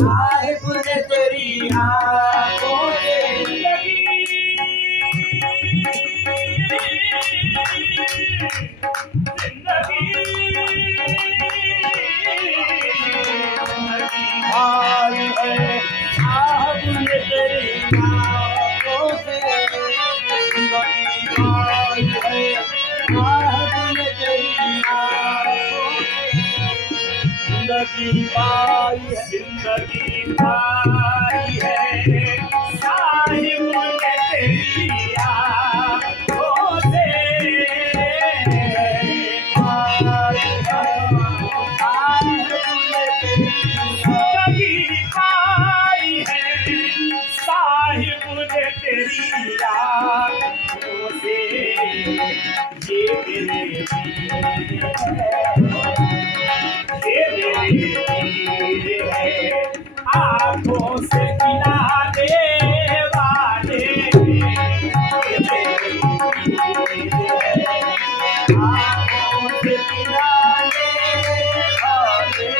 साहिब ने तेरी आंखों से लगी जिंदगी भाई है साहिब ने तेरी आंखों से जिंदगी भाई है साहिब ने तेरी आंखों से जिंदगी भाई है जिंदगी भाई है साहिब ने तेरी आंखों से भाई है साहिब ने तेरी जिंदगी भाई है साहिब ने तेरी आंखों से ये मेरे पीर है आंखों से गिराने वाले आंखों से गिराने वाले